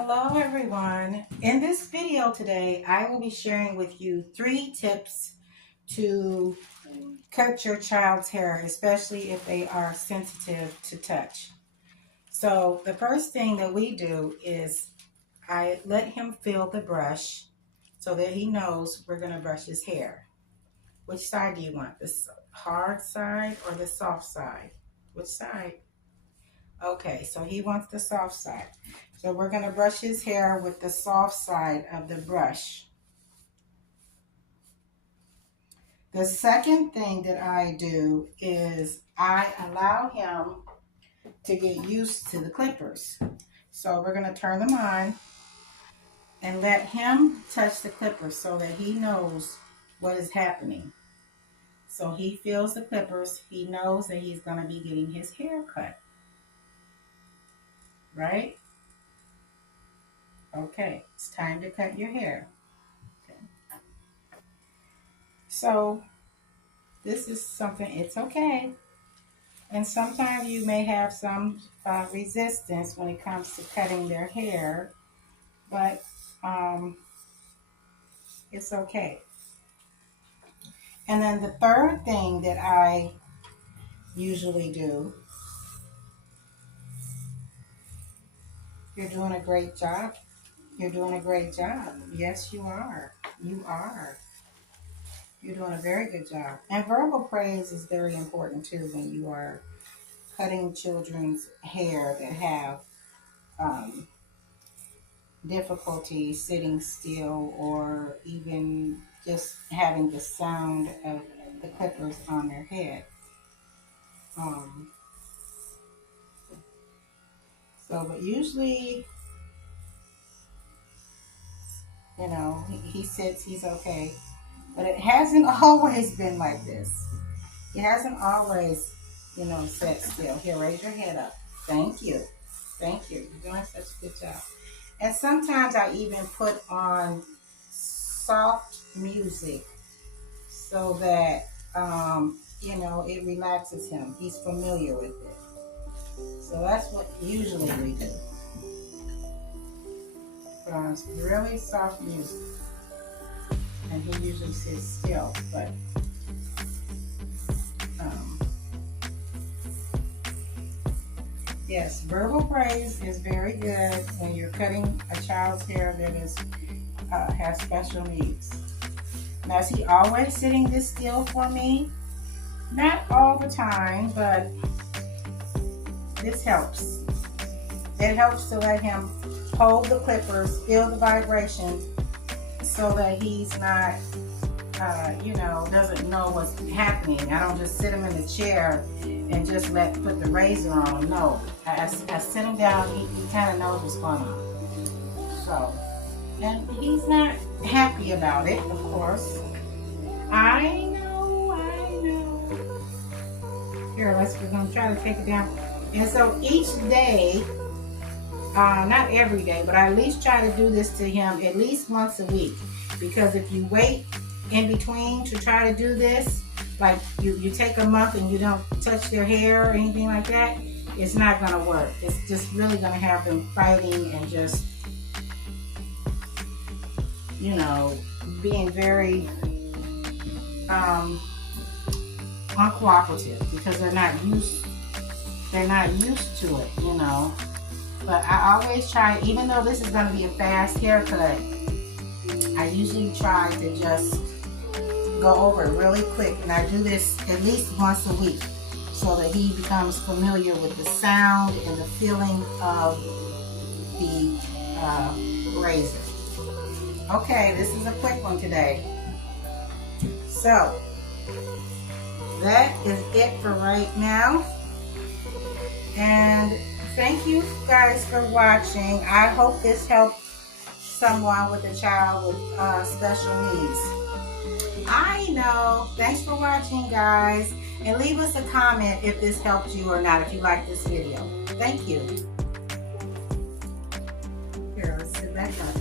Hello everyone. In this video today, I will be sharing with you 3 tips to cut your child's hair, especially if they are sensitive to touch. So the first thing that we do is I let him feel the brush so that he knows we're going to brush his hair. Which side do you want? The hard side or the soft side? Which side? Okay, so he wants the soft side. So we're going to brush his hair with the soft side of the brush. The second thing that I do is I allow him to get used to the clippers. So we're going to turn them on and let him touch the clippers so that he knows what is happening. So he feels the clippers. He knows that he's going to be getting his hair cut. Right? Okay, it's time to cut your hair. Okay. So this is something, it's okay. And sometimes you may have some resistance when it comes to cutting their hair, but it's okay. And then the third thing that I usually do, you're doing a great job. You're doing a great job. Yes, you are. You are. You're doing a very good job. And verbal praise is very important too when you are cutting children's hair that have difficulty sitting still or even just having the sound of the clippers on their head. But usually, he sits, he's okay. But it hasn't always been like this. It hasn't always, sat still. Here, raise your head up. Thank you. Thank you. You're doing such a good job. And sometimes I even put on soft music so that, it relaxes him. He's familiar with it. So that's what usually we do. Put on really soft music. And he usually sits still, but yes, verbal praise is very good when you're cutting a child's hair that has special needs. Now, is he always sitting this still for me? Not all the time, but this helps. It helps to let him hold the clippers, feel the vibration, so that he's not, doesn't know what's happening. I don't just sit him in the chair and just put the razor on. No, I sit him down. He kind of knows what's going on. So, and he's not happy about it, of course. I know. Here, we're gonna try to take it down. And so each day, not every day, but I at least try to do this to him at least once a week. Because if you wait in between to try to do this, like you take a month and you don't touch their hair or anything like that, it's not going to work. It's just really going to have them fighting and just, being very uncooperative because they're not used to it, But I always try, even though this is going to be a fast haircut, I usually try to just go over it really quick, and I do this at least once a week so that he becomes familiar with the sound and the feeling of the razor. Okay, this is a quick one today. So, that is it for right now. And thank you guys for watching. I hope this helped someone with a child with special needs. I know. Thanks for watching, guys. And leave us a comment if this helped you or not, if you like this video. Thank you. Here, let's sit back up.